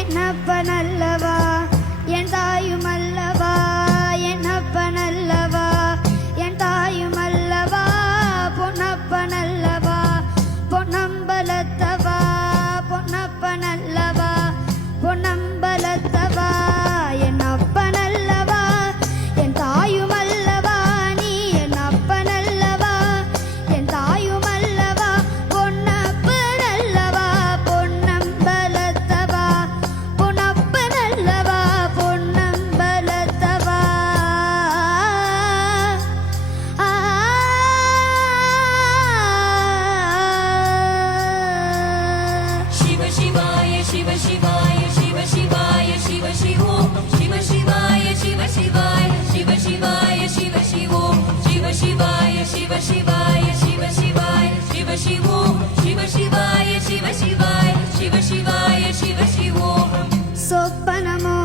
என்னப்பனல்லவா என் தாயுமல்லவா, என்னப்பனல்லவா என் தாயுமல்லவா, பொன்னப்பனல்லவா பொன்னம்பலத்தவா, பொன்னப்பனல்லவா பொன்னம்பலத்தவா, என் அப்பனல்லவா என் தாயுமல்லவா, நீ என் அப்பனல்லவா என் தாயுமல்லவா, பொன்னப்பனல்லவா பொன்னம்பலத்தவா, பொன்னப்பனல்லவா பொன்னம்பலத்தவா. शिव शिवाय शिव शिवाय शिव शिवाय शिव शिव शिव शिवाय शिव शिवाय शिव शिवाय शिव शिव शिव शिवाय शिव शिवाय शिव शिवाय शिव शिव शिव शिवाय शिव शिवाय शिव शिवाय शिव शिव சொப்பனமோ